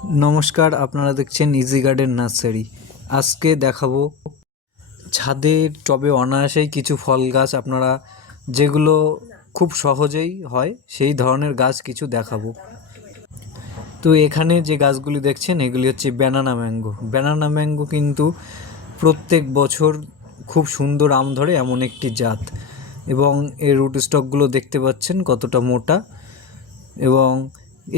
नमस्कार আপনারা দেখছেন ইজি গার্ডেন নার্সারি। আজকে দেখাবো ছাদের টবে অনায়াসেই কিছু ফল গাছ আপনারা যেগুলো খুব সহজেই হয় সেই ধরনের গাছ কিছু দেখাবো। তো এখানে যে গাছগুলি দেখছেন এগুলি হচ্ছে ব্যানানা ম্যাঙ্গো। ব্যানানা ম্যাঙ্গো কিন্তু প্রত্যেক বছর খুব সুন্দর আম ধরে এমন একটি জাত, এবং এর রুট স্টকগুলো দেখতে পাচ্ছেন কতটা মোটা। এবং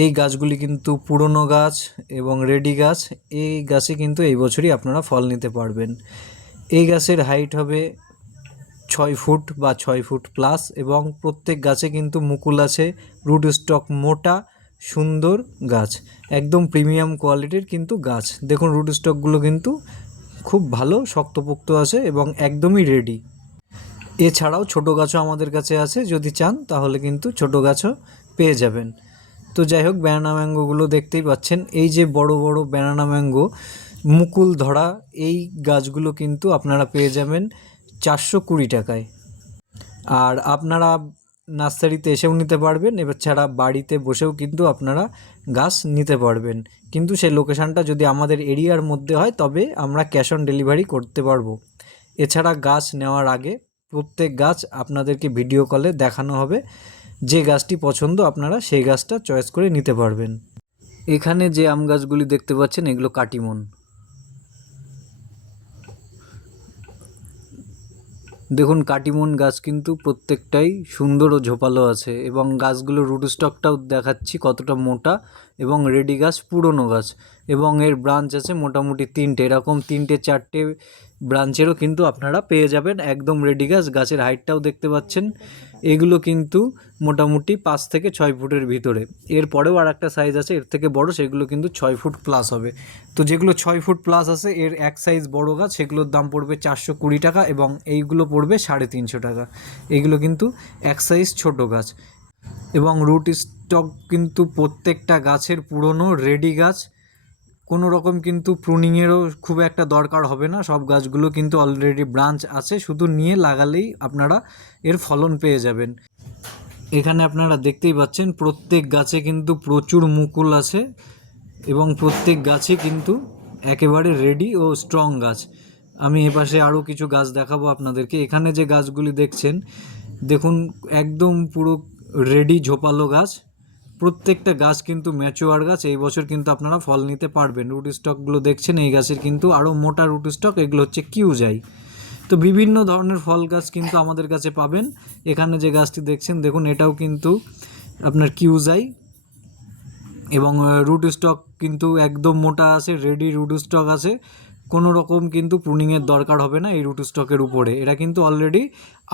এই গাছগুলি কিন্তু পুরনো গাছ এবং রেডি গাছ। এই গাছে কিন্তু এই বছরই আপনারা ফল নিতে পারবেন। এই গাছের হাইট হবে 6 ফুট বা 6 ফুট প্লাস, এবং প্রত্যেক গাছে কিন্তু মুকুল আছে, রুট স্টক মোটা, সুন্দর গাছ, একদম প্রিমিয়াম কোয়ালিটির কিন্তু গাছ। দেখুন রুট স্টকগুলো কিন্তু খুব ভালো শক্তপোক্ত আছে এবং একদমই রেডি। এছাড়াও ছোট গাছও আমাদের কাছে আছে, যদি চান তাহলে কিন্তু ছোট গাছও পেয়ে যাবেন। তো যাই হোক, ব্যানানা ম্যাঙ্গোগুলো দেখতেই পাচ্ছেন, এই যে বড় বড় ব্যানানা ম্যাঙ্গো মুকুল ধরা এই গাছগুলো কিন্তু আপনারা পেয়ে যাবেন 420 টাকায়। আর আপনারা নার্সারিতে এসেও নিতে পারবেন, এবার ছাড়া বাড়িতে বসেও কিন্তু আপনারা গাছ নিতে পারবেন, কিন্তু সেই লোকেশানটা যদি আমাদের এরিয়ার মধ্যে হয় তবে আমরা ক্যাশ অন ডেলিভারি করতে পারবো। এছাড়া গাছ নেওয়ার আগে প্রত্যেক গাছ আপনাদেরকে ভিডিও কলে দেখানো হবে, যে গাছটি পছন্দ আপনারা সেই গাছটা চয়েস করে নিতে পারবেন। এখানে যে আম গাছগুলি দেখতে পাচ্ছেন এগুলো কাটিমন। দেখুন কাটিমন গাছ কিন্তু প্রত্যেকটাই সুন্দর ও ঝোপালো আছে, এবং গাছগুলোর রুট স্টকটাও দেখাচ্ছি কতটা মোটা, এবং রেডি গাছ, পুরনো গাছ, এবং এর ব্রাঞ্চ আছে মোটামুটি 3টে, এরকম 3-4টে ব্রাঞ্চেরও কিন্তু আপনারা পেয়ে যাবেন। একদম রেডি গাছ, গাছের হাইটটাও দেখতে পাচ্ছেন, এগুলো কিন্তু মোটামুটি 5 থেকে 6 ফুটের ভিতরে। এরপরেও আর একটা সাইজ আছে এর থেকে বড়, সেগুলো কিন্তু 6 ফুট প্লাস হবে। তো যেগুলো 6 ফুট প্লাস আছে এর এক সাইজ বড় গাছ, সেগুলোর দাম পড়বে 420 টাকা, এবং এইগুলো পড়বে 350 টাকা। এইগুলো কিন্তু এক সাইজ ছোট গাছ, এবং রুট স্টক কিন্তু প্রত্যেকটা গাছের পুরনো রেডি গাছ। কোনো রকম কিন্তু প্রুনিংয়েরও খুব একটা দরকার হবে না, সব গাছগুলো কিন্তু অলরেডি ব্রাঞ্চ আছে, শুধু নিয়ে লাগালেই আপনারা এর ফলন পেয়ে যাবেন। এখানে আপনারা দেখতেই পাচ্ছেন প্রত্যেক গাছে কিন্তু প্রচুর মুকুল আছে, এবং প্রত্যেক গাছে কিন্তু একেবারে রেডি ও স্ট্রং গাছ। আমি এপাশে আরও কিছু গাছ দেখাবো আপনাদেরকে। এখানে যে গাছগুলি দেখছেন দেখুন একদম পুরো রেডি ঝোপালো গাছ, প্রত্যেকটা গাছ কিন্তু ম্যাচিওর গাছ, এই বছর কিন্তু আপনারা ফল নিতে পারবেন। রুট স্টকগুলো দেখছেন এই গাছের কিন্তু আরও মোটা রুট স্টক, এগুলো হচ্ছে কিউজাই। তো বিভিন্ন ধরনের ফল গাছ কিন্তু আমাদের কাছে পাবেন। এখানে যে গাছটি দেখছেন দেখুন এটাও কিন্তু আপনার কিউজাই, এবং রুট স্টক কিন্তু একদম মোটা আছে, রেডি রুট স্টক আছে, কোনো রকম কিন্তু প্রুনিংয়ের দরকার হবে না এই রুট স্টকের উপরে। এরা কিন্তু অলরেডি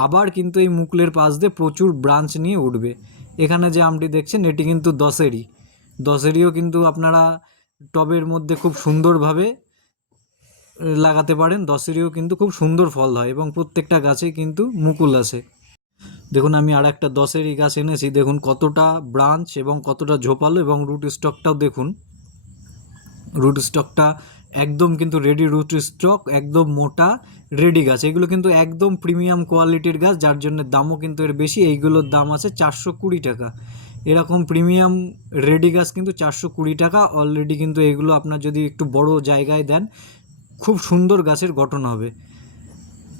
আবার কিন্তু এই মুকুলের পাশ দিয়ে প্রচুর ব্রাঞ্চ নিয়ে উঠবে। এখানে যে আমটি দেখছেন এটি কিন্তু দশেরিও কিন্তু আপনারা টবের মধ্যে খুব সুন্দরভাবে লাগাতে পারেন। দশেরিও কিন্তু খুব সুন্দর ফল হয়, এবং প্রত্যেকটা গাছেই কিন্তু মুকুল আছে। দেখুন আমি আর একটা দশেরই গাছ এনেছি, দেখুন কতটা ব্রাঞ্চ এবং কতটা ঝোপালো, এবং রুট স্টকটাও দেখুন, রুট স্টকটা একদম কিন্তু রেডি রুট স্টক, একদম মোটা রেডি গাছ। এগুলো কিন্তু একদম প্রিমিয়াম কোয়ালিটির গাছ, যার জন্য দামও কিন্তু এর বেশি। এইগুলোর দাম আছে 420 টাকা। এরকম প্রিমিয়াম রেডি গাছ কিন্তু 420 টাকা অলরেডি। কিন্তু এগুলো আপনার যদি একটু বড় জায়গায় দেন খুব সুন্দর গাছের গঠন হবে।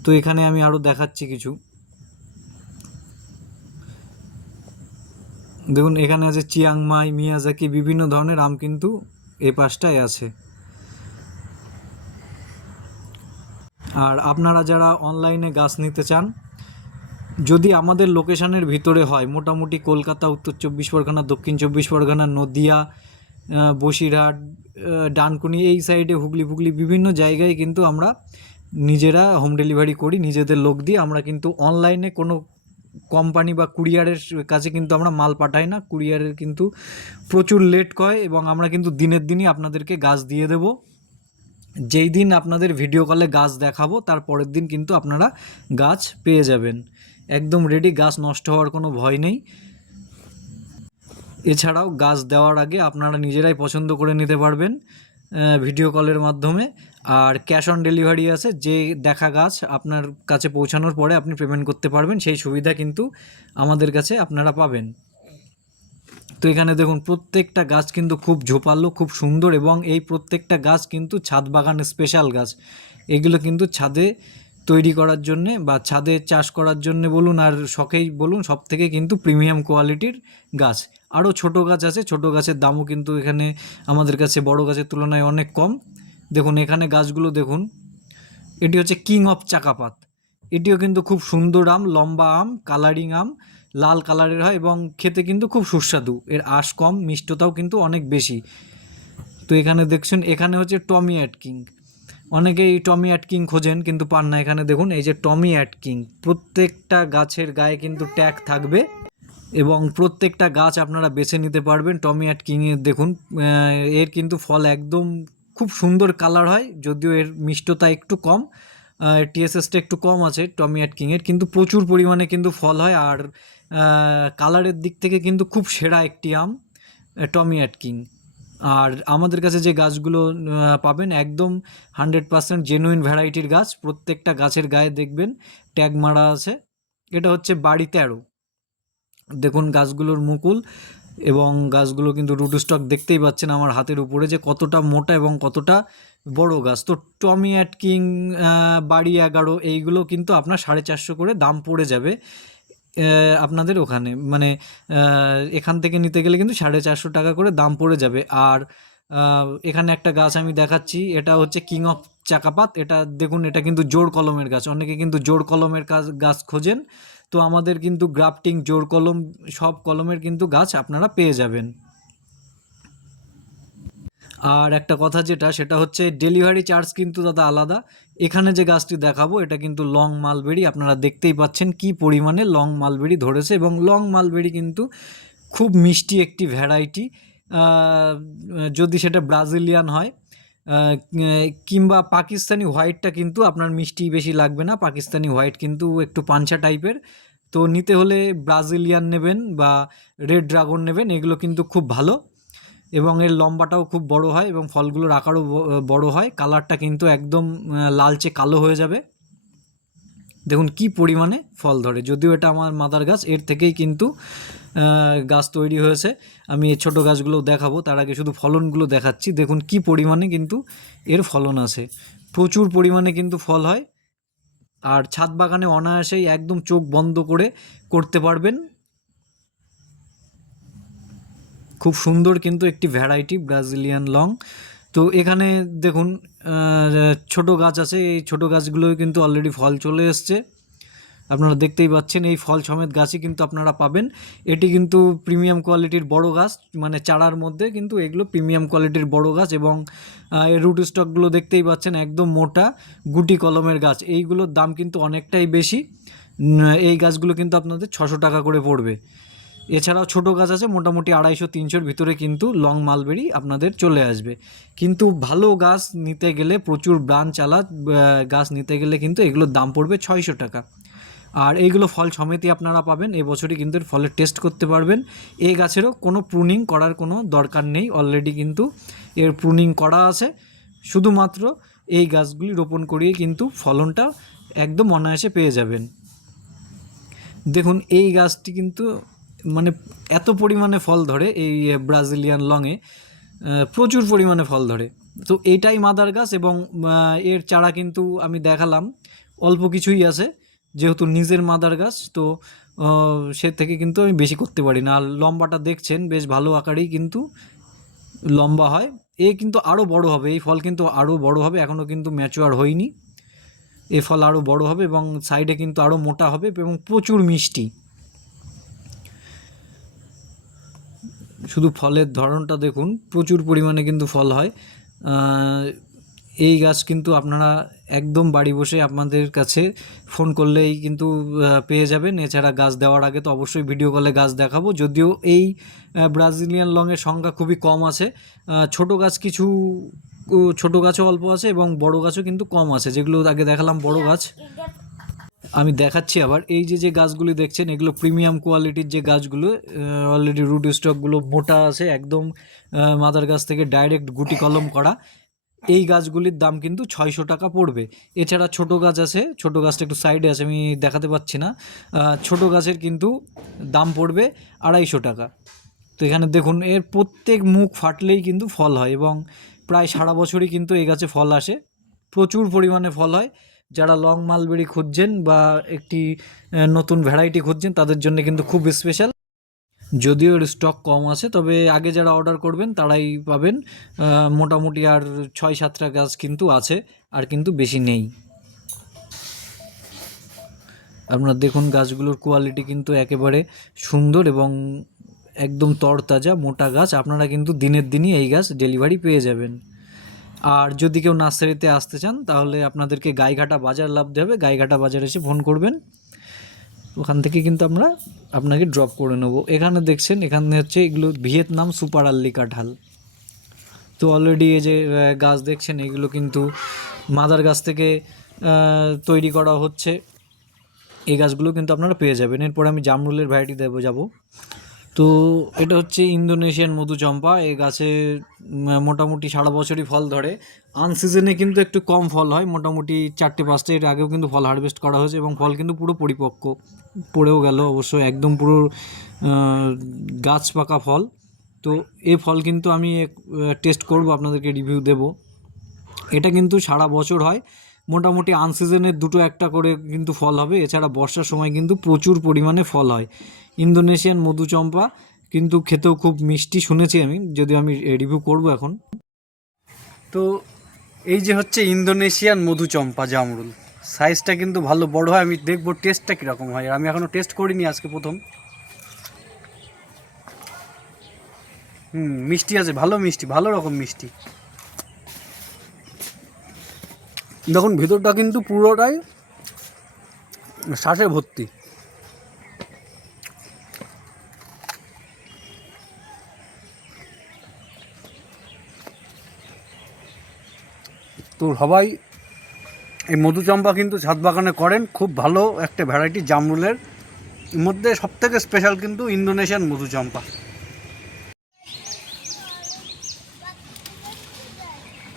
তো এখানে আমি আরও দেখাচ্ছি কিছু। দেখুন এখানে আছে চিয়াংমাই, মিয়াজাকি, বিভিন্ন ধরনের আম কিন্তু এই পাশটায় আছে। আর আপনারা যারা অনলাইনে গাছ নিতে চান, যদি আমাদের লোকেশানের ভিতরে হয়, মোটামুটি কলকাতা, উত্তর 24 পরগনা, দক্ষিণ 24 পরগনা, নদিয়া, বসিরহাট, ডানকুনি, এই সাইডে হুগলি বিভিন্ন জায়গায় কিন্তু আমরা নিজেরা হোম ডেলিভারি করি, নিজেদের লোক দিয়ে। আমরা কিন্তু অনলাইনে কোনো কোম্পানি বা কুরিয়ারের কাছে কিন্তু আমরা মাল পাঠাই না, কুরিয়ারের কিন্তু প্রচুর লেট হয়, এবং আমরা কিন্তু দিনের দিনই আপনাদেরকে গাছ দিয়ে দেব। যেই দিন আপনাদের ভিডিও কলে গাছ দেখাবো তার পরের দিন কিন্তু আপনারা গাছ পেয়ে যাবেন, একদম রেডি, গাছ নষ্ট হওয়ার কোনো ভয় নেই। এছাড়াও গাছ দেওয়ার আগে আপনারা নিজেরাই পছন্দ করে নিতে পারবেন ভিডিও কলের মাধ্যমে। আর ক্যাশ অন ডেলিভারি আছে, যে দেখা গাছ আপনার কাছে পৌঁছানোর পরে আপনি পেমেন্ট করতে পারবেন, সেই সুবিধা কিন্তু আমাদের কাছে আপনারা পাবেন। তো এখানে দেখুন প্রত্যেকটা গাছ কিন্তু খুব ঝোপালো, খুব সুন্দর, এবং এই প্রত্যেকটা গাছ কিন্তু ছাদ বাগানের স্পেশাল গাছ। এগুলো কিন্তু ছাদে তৈরি করার জন্যে বা ছাদে চাষ করার জন্যে বলুন আর শখেই বলুন, সব থেকে কিন্তু প্রিমিয়াম কোয়ালিটির গাছ। আরও ছোট গাছ আছে, ছোট গাছের দামও কিন্তু এখানে আমাদের কাছে বড় গাছের তুলনায় অনেক কম। দেখুন এখানে গাছগুলো দেখুন, এটি হচ্ছে কিং অফ চাকাপাত। এটিও কিন্তু খুব সুন্দর আম, লম্বা আম, কালারিং আম, লাল কালারের হয় এবং খেতে কিন্তু খুব সুস্বাদু। এর আঁশ কম, মিষ্টতাও কিন্তু অনেক বেশি। তো এখানে দেখছেন, এখানে হচ্ছে টমি অ্যাটকিং। অনেকেই টমি অ্যাটকিং খোঁজেন কিন্তু পান না। এখানে দেখুন এই যে টমি অ্যাটকিং, প্রত্যেকটা গাছের গায়ে কিন্তু ট্যাগ থাকবে এবং প্রত্যেকটা গাছ আপনারা বেছে নিতে পারবেন। টমি অ্যাটকিংয়ের দেখুন এর কিন্তু ফল একদম খুব সুন্দর কালার হয়, যদিও এর মিষ্টতা একটু কম, টিএসএসটা একটু কম আছে টমি অ্যাটকিংয়ের, কিন্তু প্রচুর পরিমাণে কিন্তু ফল হয়। আর কালারের দিক থেকে কিন্তু খুব সেরা একটি আম টমি অ্যাটকিং। আর আমাদের কাছে যে গাছগুলো পাবেন একদম 100% জেনুইন ভ্যারাইটির গাছ। প্রত্যেকটা গাছের গায়ে দেখবেন ট্যাগ মারা আছে। এটা হচ্ছে বাড়ি 13। দেখুন গাছগুলোর মুকুল এবং গাছগুলো কিন্তু রুট স্টক দেখতেই পাচ্ছেন আমার হাতের উপরে যে কতটা মোটা এবং কতটা বড় গাছ। তো টমি অ্যাটকিং বাড়ি 11 এইগুলো কিন্তু আপনার 450 করে দাম পড়ে যাবে আপনাদের ওখানে, মানে এখান থেকে নিতে গেলে কিন্তু 450 টাকা করে দাম পড়ে যাবে। আর এখানে একটা গাছ আমি দেখাচ্ছি, এটা হচ্ছে কিং অফ চাকাপাত। এটা দেখুন, এটা কিন্তু জোড় কলমের গাছ। অনেকে কিন্তু জোড় কলমের গাছ খোঁজেন, তো আমাদের কিন্তু গ্রাফটিং, জোড় কলম, সব কলমের কিন্তু গাছ আপনারা পেয়ে যাবেন। আর একটা কথা যেটা, সেটা হচ্ছে ডেলিভারি চার্জ কিন্তু দাদা আলাদা। এখানে যে গাছটি দেখাবো এটা কিন্তু লং মালবেরি। আপনারা দেখতেই পাচ্ছেন কি পরিমাণে লং মালবেরি ধরেছে, এবং লং মালবেরি কিন্তু খুব মিষ্টি একটি ভ্যারাইটি। যদি সেটা ব্রাজিলিয়ান হয় কিংবা পাকিস্তানি হোয়াইটটা কিন্তু আপনার মিষ্টি বেশি লাগবে না। পাকিস্তানি হোয়াইট কিন্তু একটু পাঞ্চা টাইপের। তো নিতে হলে ব্রাজিলিয়ান নেবেন বা রেড ড্রাগন নেবেন, এগুলো কিন্তু খুব ভালো এবং এর লম্বাটাও খুব বড় হয় এবং ফলগুলোর আকারও বড় হয়। কালারটা কিন্তু একদম লালচে কালো হয়ে যাবে। দেখুন কি পরিমাণে ফল ধরে, যদিও এটা আমার মাদার গাছ, এর থেকেই কিন্তু গাছ তৈরি হয়েছে। আমি এই ছোটো গাছগুলো দেখাবো, তার আগে শুধু ফলনগুলো দেখাচ্ছি। দেখুন কি পরিমাণে কিন্তু এর ফলন আছে, প্রচুর পরিমাণে কিন্তু ফল হয়। আর ছাদ বাগানে অনায়াসেই একদম চোখ বন্ধ করে করতে পারবেন। খুব সুন্দর কিন্তু একটি ভ্যারাইটি ব্রাজিলিয়ান লং। তো এখানে দেখুন ছোট গাছ আছে, এই ছোট গাছগুলোই কিন্তু অলরেডি ফল চলে এসছে। আপনারা দেখতেই পাচ্ছেন এই ফল সমেত গাছই কিন্তু আপনারা পাবেন। এটি কিন্তু প্রিমিয়াম কোয়ালিটির বড় গাছ, মানে চারার মধ্যে কিন্তু এগুলো প্রিমিয়াম কোয়ালিটির বড় গাছ। এবং এর রুট স্টকগুলো দেখতেই পাচ্ছেন একদম মোটা গুটি কলমের গাছ। এইগুলোর দাম কিন্তু অনেকটাই বেশি। এই গাছগুলো কিন্তু আপনাদের 600 টাকা করে পড়বে। এছাড়াও ছোটো গাছ আছে মোটামুটি 250-300-র ভিতরে কিন্তু লং মালবেরি আপনাদের চলে আসবে। কিন্তু ভালো গাছ নিতে গেলে, প্রচুর ব্রাঞ্চ আলা গাছ নিতে গেলে কিন্তু এগুলোর দাম পড়বে 600 টাকা। আর এইগুলো ফল সমেতই আপনারা পাবেন, এবছরই কিন্তু এর ফলের টেস্ট করতে পারবেন। এই গাছেরও কোনো প্রুনিং করার কোনো দরকার নেই, অলরেডি কিন্তু এর প্রুনিং করা আছে। শুধুমাত্র এই গাছগুলি রোপণ করিয়ে কিন্তু ফলনটা একদম অনায়াসে পেয়ে যাবেন। দেখুন এই গাছটি কিন্তু মানে এত পরিমাণে ফল ধরে, এই ব্রাজিলিয়ান লংয়ে প্রচুর পরিমাণে ফল ধরে। তো এইটাই মাদার গাছ এবং এর চারা কিন্তু আমি দেখালাম, অল্প কিছুই আছে যেহেতু নিজের মাদার গাছ। তো সে থেকে কিন্তু আমি বেশি করতে পারি না। আর লম্বাটা দেখছেন বেশ ভালো আকারেই কিন্তু লম্বা হয়। এ কিন্তু আরও বড় হবে, এই ফল কিন্তু আরও বড় হবে, এখনও কিন্তু ম্যাচুয়ার হয়নি। এই ফল আরও বড় হবে এবং সাইডে কিন্তু আরও মোটা হবে এবং প্রচুর মিষ্টি। শুধু ফলের ধরনটা দেখুন, প্রচুর পরিমাণে কিন্তু ফল হয়। এই গাছ কিন্তু আপনারা একদম বাড়ি বসে আপনাদের কাছে ফোন করলেই কিন্তু পেয়ে যাবেন। এছাড়া গাছ দেওয়ার আগে তো অবশ্যই ভিডিও কলে গাছ দেখাবো। যদিও এই ব্রাজিলিয়ান লংয়ের সংখ্যা খুবই কম আছে। ছোট গাছ কিছু, ছোট গাছও অল্প আছে এবং বড় গাছও কিন্তু কম আছে। যেগুলো আগে দেখালাম বড় গাছ, আমি দেখাচ্ছি আবার। এই যে গাছগুলি দেখছেন এগুলো প্রিমিয়াম কোয়ালিটির যে গাছগুলো, অলরেডি রুট স্টকগুলো মোটা আছে একদম, মাদার গাছ থেকে ডাইরেক্ট গুটি কলম করা। এই গাছগুলির দাম কিন্তু 600 টাকা পড়বে। এছাড়া ছোট গাছ আছে, ছোট গাছটা একটু সাইডে আছে আমি দেখাতে পাচ্ছি না। ছোট গাছের কিন্তু দাম পড়বে 250 টাকা। তো এখানে দেখুন এর প্রত্যেক মুখ ফাটলেই কিন্তু ফল হয় এবং প্রায় সারা বছরই কিন্তু এই গাছে ফল আসে, প্রচুর পরিমাণে ফল হয়। যারা লং মালবেরি খুঁজছেন বা একটি নতুন ভ্যারাইটি খুঁজছেন তাদের জন্য কিন্তু খুব স্পেশাল। যদিও এর স্টক কম আছে, তবে আগে যারা অর্ডার করবেন তারাই পাবেন। মোটামুটি আর 6-7টা গাছ কিন্তু আছে, আর কিন্তু বেশি নেই। আপনারা দেখুন গাছগুলোর কোয়ালিটি কিন্তু একেবারে সুন্দর এবং একদম তরতাজা মোটা গাছ। আপনারা কিন্তু দিনের দিনই এই গাছ ডেলিভারি পেয়ে যাবেন। আর যদি কেউ নার্সারিতে আসতে চান তাহলে আপনাদেরকে গাইঘাটা বাজার নামতে হবে, গাইঘাটা বাজার এসে ফোন করবেন, ওখান থেকে কিন্তু আমরা আপনাকে ড্রপ করে নেব। এখানে দেখছেন এখানে হচ্ছে এগুলো ভিয়েতনাম সুপার আল্লি কাঁঠাল। তো অলরেডি এই যে গাছ দেখছেন এগুলো কিন্তু মাদার গাছ থেকে তৈরি করা হচ্ছে। এই গাছগুলো কিন্তু আপনারা পেয়ে যাবেন। এরপর আমি জামরুলের ভ্যারাইটি যাব। তো এটা হচ্ছে ইন্দোনেশিয়ান মধুচম্পা। এই গাছে মোটামুটি সারা বছরই ফল ধরে। আনসিজনে কিন্তু একটু কম ফল হয়, মোটামুটি 4-5টা। এর আগেও কিন্তু ফল হারভেস্ট করা হয়েছে এবং ফল কিন্তু পুরো পরিপক্ক, পড়েও গেল অবশ্য, একদম পুরো গাছ পাকা ফল। তো এই ফল কিন্তু আমি টেস্ট করব, আপনাদেরকে রিভিউ দেব। এটা কিন্তু সারা বছর হয়, মোটামুটি আনসিজনের 2-1টা করে কিন্তু ফল হবে। এছাড়া বর্ষার সময় কিন্তু প্রচুর পরিমাণে ফল হয়। ইন্দোনেশিয়ান মধুচম্পা কিন্তু খেতেও খুব মিষ্টি শুনেছি আমি, যদিও আমি রিভিউ করব এখন। তো এই যে হচ্ছে ইন্দোনেশিয়ান মধুচম্পা জামরুল, সাইজটা কিন্তু ভালো বড় হয়। আমি দেখবো টেস্টটা কীরকম হয়, আমি এখনও টেস্ট করিনি, আজকে প্রথম। মিষ্টি আছে, ভালো মিষ্টি, ভালো রকম মিষ্টি। দেখুন ভিতরটা কিন্তু পুরোটাই শ্বাসে ভর্তি। তো সবাই এই মধুচম্পা কিন্তু ছাদ বাগানে করেন, খুব ভালো একটা ভ্যারাইটি জামরুলের মধ্যে। সবথেকে স্পেশাল কিন্তু ইন্দোনেশিয়ান মধুচম্পা।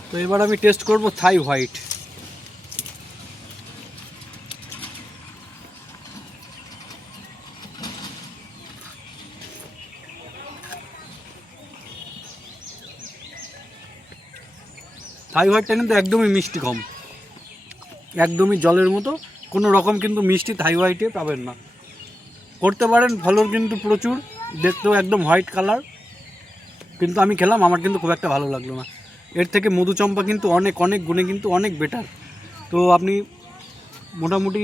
তো এবার আমি টেস্ট করব থাই হোয়াইট। থাই হোয়াইটটা কিন্তু একদমই মিষ্টি কম, একদমই জলের মতো, কোনো রকম কিন্তু মিষ্টি থাই হোয়াইটে পাবেন না। করতে পারেন, ফলন কিন্তু প্রচুর, দেখতেও একদম হোয়াইট কালার, কিন্তু আমি খেলাম, আমার কিন্তু খুব একটা ভালো লাগলো না। এর থেকে মধুচম্পা কিন্তু অনেক অনেক গুণে কিন্তু অনেক বেটার। তো আপনি মোটামুটি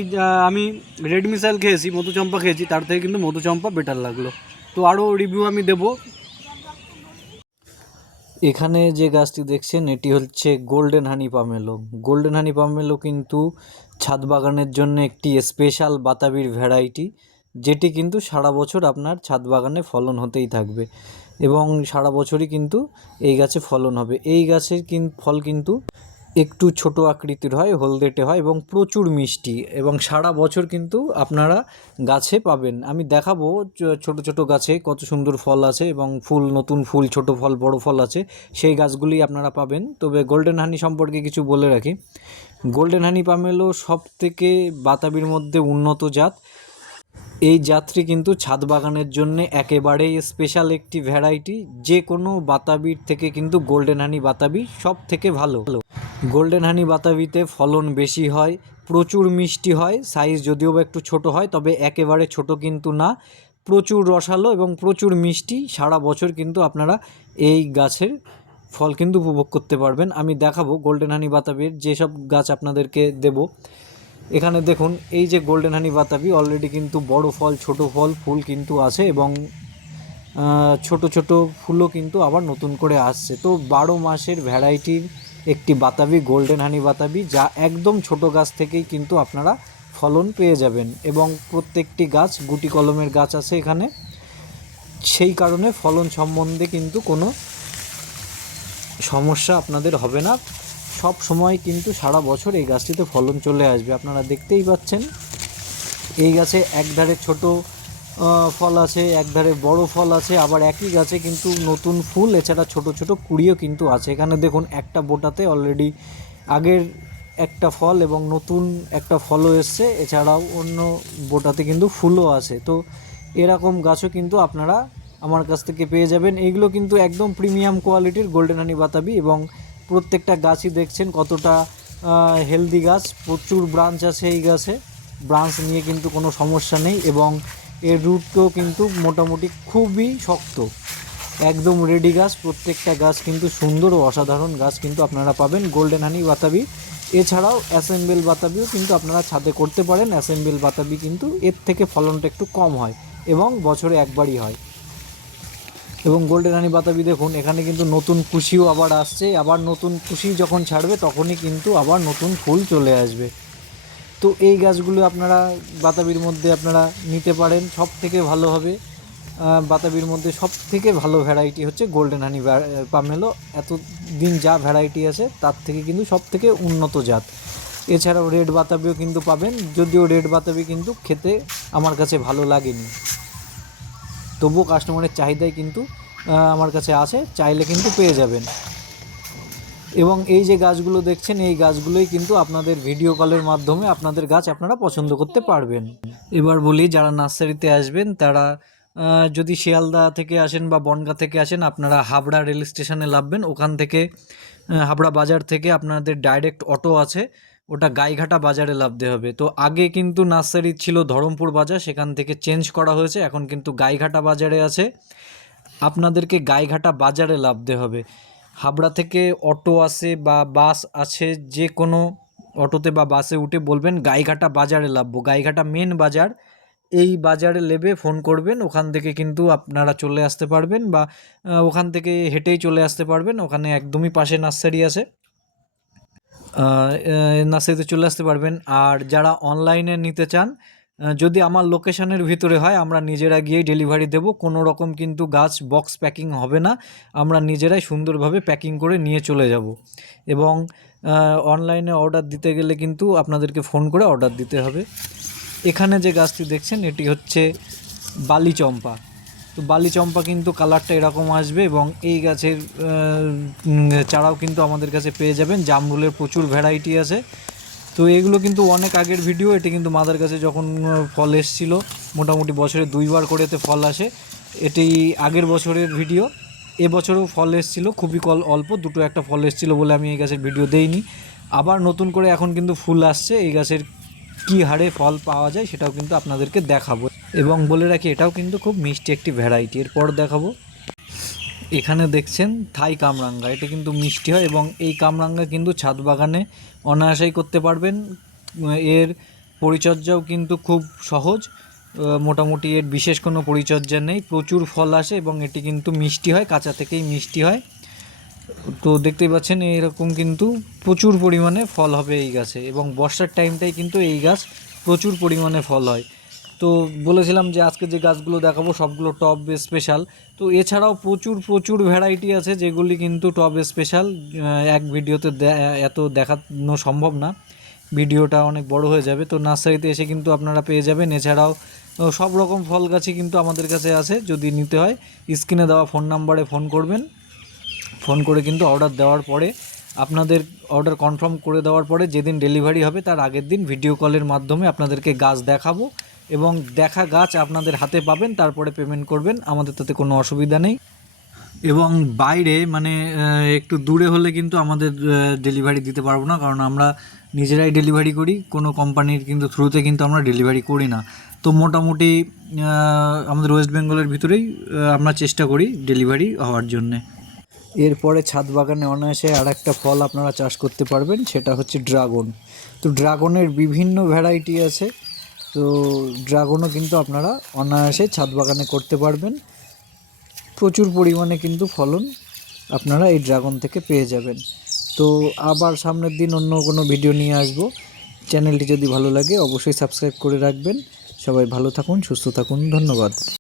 আমি রেড মিসাইল খেয়েছি, মধুচম্পা খেয়েছি, তার থেকে কিন্তু মধুচম্পা বেটার লাগলো। তো আরও রিভিউ আমি দেবো। এখানে যে গাছটি দেখছেন এটি হচ্ছে গোল্ডেন হানি পামেলো। গোল্ডেন হানি পামেলো কিন্তু ছাদ বাগানের জন্য একটি স্পেশাল বাতাবির ভ্যারাইটি, যেটি কিন্তু সারা বছর আপনার ছাদ বাগানে ফলন হতেই থাকবে এবং সারা বছরই কিন্তু এই গাছে ফলন হবে। এই গাছের ফল কিন্তু একটু ছোট আকৃতির হয়, হলদেটে হয় এবং প্রচুর মিষ্টি, এবং সারা বছর কিন্তু আপনারা গাছে পাবেন। আমি দেখাবো ছোট ছোট গাছে কত সুন্দর ফল আছে এবং ফুল, নতুন ফুল, ছোট ফল, বড় ফল আছে, সেই গাছগুলি আপনারা পাবেন। তবে গোল্ডেন হানি সম্পর্কে কিছু বলে রাখি। গোল্ডেন হানি পামেলো সব থেকে বাতাবির মধ্যে উন্নত জাত। এই জাতটি কিন্তু ছাদ বাগানের জন্য একেবারেই স্পেশাল একটি ভ্যারাইটি। যে কোনো বাতাবির থেকে কিন্তু গোল্ডেন হানি বাতাবি সব থেকে ভালো। গোল্ডেন হানি বাতাবিতে ফলন বেশি হয়, প্রচুর মিষ্টি হয়, সাইজ যদিও বা একটু ছোট হয়, তবে একেবারে ছোট কিন্তু না, প্রচুর রসালো এবং প্রচুর মিষ্টি। সারা বছর কিন্তু আপনারা এই গাছের ফল কিন্তু উপভোগ করতে পারবেন। আমি দেখাবো গোল্ডেন হানি বাতাবির যেসব গাছ আপনাদেরকে দেব। এখানে দেখুন এই যে গোল্ডেন হানি বাতাবি, অলরেডি কিন্তু বড় ফল, ছোট ফল, ফুল কিন্তু আছে এবং ছোট ছোট ফুলও কিন্তু আবার নতুন করে আসছে। তো 12 মাসের ভ্যারাইটির একটি বাতাবি গোল্ডেন হানি বাতাবি, যা একদম ছোট গাছ থেকেই কিন্তু আপনারা ফলন পেয়ে যাবেন এবং প্রত্যেকটি গাছ গুটি কলমের গাছ আছে এখানে, সেই কারণে ফলন সম্বন্ধে কিন্তু কোনো সমস্যা আপনাদের হবে না। সব সময় কিন্তু সারা বছর এই গাছটিতে ফলন চলে আসবে। আপনারা দেখতেই পাচ্ছেন এই গাছে একধারে ছোট ফল আছে, একধারে বড় ফল আছে, আবার একই গাছে কিন্তু নতুন ফুল, এছাড়া ছোট ছোট কুড়িও কিন্তু আছে। এখানে দেখুন একটা বোটাতে অলরেডি আগের একটা ফল এবং নতুন একটা ফলও এসছে, এছাড়াও অন্য বোটাতে কিন্তু ফুলও আছে। তো এরকম গাছও কিন্তু আপনারা আমার কাছ থেকে পেয়ে যাবেন। এইগুলো কিন্তু একদম প্রিমিয়াম কোয়ালিটির গোল্ডেন হানি বাতাবি, এবং প্রত্যেকটা গাছই দেখছেন কতটা হেলদি গাছ। প্রচুর ব্রাঞ্চ আছে এই গাছে, ব্রাঞ্চ নিয়ে কিন্তু কোনো সমস্যা নেই, এবং এর রুটও কিন্তু মোটামুটি খুবই শক্ত, একদম রেডি গাছ। প্রত্যেকটা গাছ কিন্তু সুন্দর ও অসাধারণ গাছ কিন্তু আপনারা পাবেন গোল্ডেন হানি বাতাবি। এছাড়াও অ্যাসেম্বল বাতাবিও কিন্তু আপনারা ছাদে করতে পারেন। অ্যাসেম্বল বাতাবি কিন্তু এর থেকে ফলনটা একটু কম হয় এবং বছরে একবারই হয়। এবং গোল্ডেন হানি বাতাবি দেখুন, এখানে কিন্তু নতুন কুশিও আবার আসছে, আবার নতুন কুশি যখন ছাড়বে তখনই কিন্তু আবার নতুন ফুল চলে আসবে। তো এই গাছগুলো আপনারা বাতাবির মধ্যে আপনারা নিতে পারেন। সব থেকে ভালো হবে, বাতাবির মধ্যে সব থেকে ভালো ভ্যারাইটি হচ্ছে গোল্ডেন হানি পামেলো। এতদিন যা ভ্যারাইটি আছে তার থেকে কিন্তু সব থেকে উন্নত জাত। এছাড়াও রেড বাতাবিও কিন্তু পাবেন, যদিও রেড বাতাবি কিন্তু খেতে আমার কাছে ভালো লাগেনি, তবুও কাস্টমারের চাহিদায় কিন্তু আমার কাছে আসে, চাইলে কিন্তু পেয়ে যাবেন। এবং এই যে গাছগুলো দেখছেন, এই গাছগুলোই কিন্তু আপনাদের ভিডিও কলের মাধ্যমে আপনাদের গাছ আপনারা পছন্দ করতে পারবেন। এবার বলি, যারা নার্সারিতে আসবেন তারা যদি শিয়ালদা থেকে আসেন বা বনগাঁ থেকে আসেন, আপনারা হাবড়া রেল স্টেশনে নামবেন। ওখান থেকে হাবড়া বাজার থেকে আপনাদের ডাইরেক্ট অটো আছে, ওটা গাইঘাটা বাজারে নামতে হবে। তো আগে কিন্তু নার্সারি ছিল ধরমপুর বাজার, সেখান থেকে চেঞ্জ করা হয়েছে, এখন কিন্তু গাইঘাটা বাজারে আছে। আপনাদেরকে গাইঘাটা বাজারে নামতে হবে। হাবড়া থেকে অটো আসে বা বাস আছে, যে কোনো অটোতে বা বাসে উঠে বলবেন গাইঘাটা বাজারে নামবো, গাইঘাটা মেন বাজার, এই বাজারে নেমে ফোন করবেন। ওখান থেকে কিন্তু আপনারা চলে আসতে পারবেন, বা ওখান থেকে হেঁটেই চলে আসতে পারবেন। ওখানে একদমই পাশে নার্সারি আছে, নার্সারিতে চলে আসতে পারবেন। আর যারা অনলাইনে নিতে চান, যদি আমার লোকেশনের ভিতরে হয়, আমরা নিজেরা গিয়েই ডেলিভারি দেবো। কোনো রকম কিন্তু গাছ বক্স প্যাকিং হবে না, আমরা নিজেরাই সুন্দরভাবে প্যাকিং করে নিয়ে চলে যাব। এবং অনলাইনে অর্ডার দিতে গেলে কিন্তু আপনাদেরকে ফোন করে অর্ডার দিতে হবে। এখানে যে গাছটি দেখছেন এটি হচ্ছে বালি চম্পা। তো বালি চম্পা কিন্তু কালারটা এরকম আসবে, এবং এই গাছের চারাও কিন্তু আমাদের কাছে পেয়ে যাবেন। জামরুলের প্রচুর ভ্যারাইটি আছে। তো এগুলো কিন্তু অনেক আগের ভিডিও, এটি কিন্তু মাদার গাছে যখন ফল এসছিল, মোটামুটি বছরে 2বার করে এতে ফল আসে, এটি আগের বছরের ভিডিও। এবছরও ফল এসছিল, খুবই অল্প, দুটো একটা ফল এসছিল বলে আমি এই গাছের ভিডিও দেইনি। আবার নতুন করে এখন কিন্তু ফুল আসছে, এই গাছের কী হারে ফল পাওয়া যায় সেটাও কিন্তু আপনাদেরকে দেখাবো। এবং বলে রাখি, এটাও কিন্তু খুব মিষ্টি একটি ভ্যারাইটি। এরপর দেখাবো, এখানে দেখছেন থাই কামরাঙ্গা, এটা কিন্তু মিষ্টি হয়, এবং এই কামরাঙ্গা কিন্তু ছাদ বাগানে অনায়াসেই করতে পারবেন। এর পরিচর্যাও কিন্তু খুব সহজ, মোটামুটি এর বিশেষ কোনো পরিচর্যা নেই, প্রচুর ফল আসে, এবং এটি কিন্তু মিষ্টি হয়, কাঁচা থেকেই মিষ্টি হয়। তো দেখতেই পাচ্ছেন এরকম কিন্তু প্রচুর পরিমাণে ফল হবে এই গাছে, এবং বর্ষার টাইমটাই কিন্তু এই গাছ প্রচুর পরিমাণে ফল হয়। তো বলেছিলাম যে আজকে যে গাছগুলো দেখাবো সবগুলো টব স্পেশাল। তো এছাড়াও প্রচুর প্রচুর ভ্যারাইটি আছে যেগুলি কিন্তু টব স্পেশাল, এক ভিডিওতে এত দেখানো সম্ভব না, ভিডিওটা অনেক বড় হয়ে যাবে। তো নার্সারিতে এসে কিন্তু আপনারা পেয়ে যাবেন। এছাড়াও সব রকম ফল গাছই কিন্তু আমাদের কাছে আছে, যদি নিতে হয় স্ক্রিনে দেওয়া ফোন নাম্বারে ফোন করবেন। ফোন করে কিন্তু অর্ডার দেওয়ার পরে, আপনাদের অর্ডার কনফার্ম করে দেওয়ার পরে যেদিন ডেলিভারি হবে তার আগের দিন ভিডিও কলের মাধ্যমে আপনাদেরকে গাছ দেখাবো, এবং দেখা গাছ আপনাদের হাতে পাবেন, তারপরে পেমেন্ট করবেন, আমাদের তাতে কোনো অসুবিধা নেই। এবং বাইরে মানে একটু দূরে হলে কিন্তু আমাদের ডেলিভারি দিতে পারবো না, কারণ আমরা নিজেরাই ডেলিভারি করি, কোনো কোম্পানির কিন্তু থ্রুতে কিন্তু আমরা ডেলিভারি করি না। তো মোটামুটি আমাদের ওয়েস্ট বেঙ্গলের ভিতরেই আমরা চেষ্টা করি ডেলিভারি হওয়ার জন্যে। এরপরে ছাদ বাগানে অনায়াসে আর একটা ফল আপনারা চাষ করতে পারবেন, সেটা হচ্ছে ড্রাগন। তো ড্রাগনের বিভিন্ন ভ্যারাইটি আছে, তো ড্রাগনও কিন্তু আপনারা অনায়াসে ছাদ বাগানে করতে পারবেন। প্রচুর পরিমাণে কিন্তু ফলন আপনারা এই ড্রাগন থেকে পেয়ে যাবেন। তো আবার সামনের দিন অন্য কোনো ভিডিও নিয়ে আসবো। চ্যানেলটি যদি ভালো লাগে অবশ্যই সাবস্ক্রাইব করে রাখবেন। সবাই ভালো থাকুন, সুস্থ থাকুন, ধন্যবাদ।